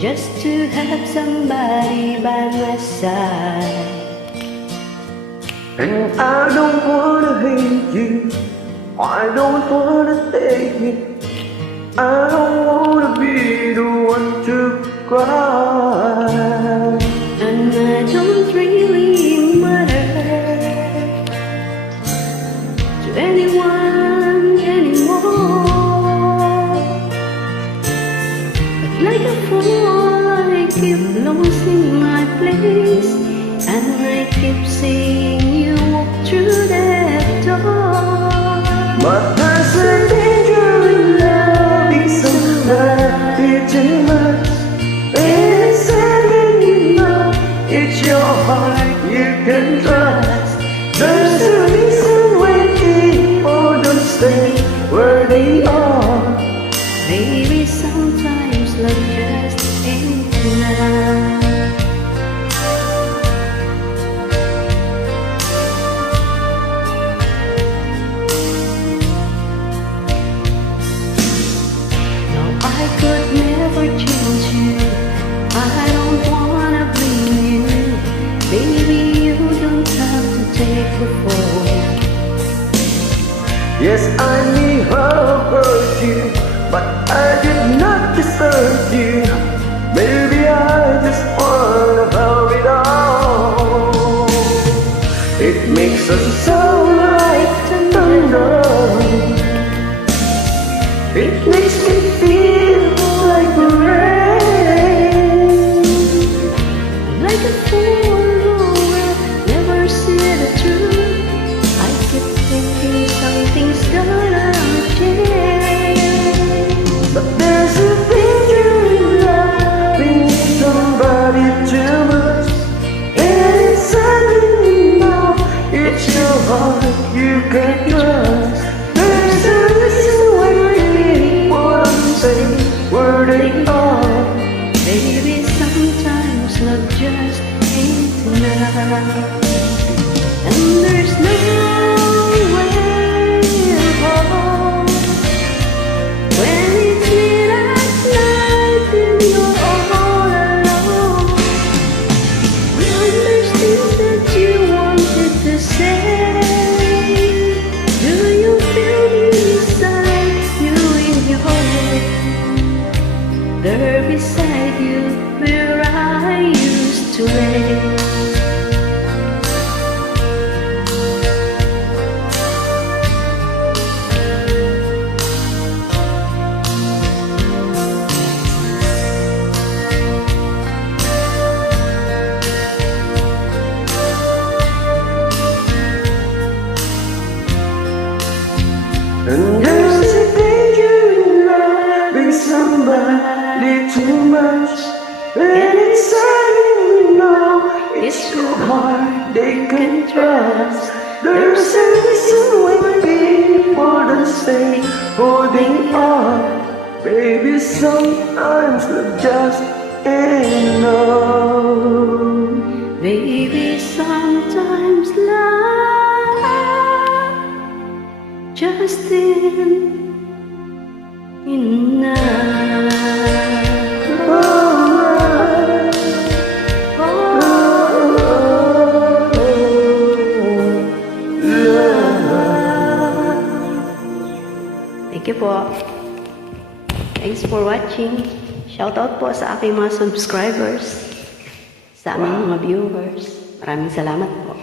just to have somebody by my side. And I don't wanna hate you, I don't wanna take it, I don't wanna be the one to cry. And I don't really matter to anyone anymore. But like a fool, I keep losing my place, and I keep seeing you walk through that door. But there's a danger in loving somebody too much. It's something you know, it's your heart you can trust. There's a reason why people don't stay where they are. Baby, sometimes love just ain't enough. No, I could never change you, I don't wanna blame you. Baby, you don't have to take the fall. Yes, I may have hurt you, but I did not deserve you. Maybe I just wanna have it all. It makes us so right tonight. It makes me feel like the rain. Like a fool who will never see the truth, I keep thinking something's gonna change. But there's a danger in loving somebody too much. And it's something you know, it's your heart you can trust. There's a reason why people don't say where they are. Baby, sometimes love just ain't enough. And there's no way home when it's late at night and you're all alone. When there's things that you wanted to say, do you feel me beside you in your head? There beside you where I used to lay. And there's a danger in loving somebody too much. And it's something you know, it's your heart they can trust. There's a reason why people don't stay holding on. Baby, sometimes love just ain't enough. Baby, sometimes love just ain't enough. Thank you po. Thanks for watching. Shoutout po sa aking mga subscribers, sa aming mga viewers. Maraming salamat po.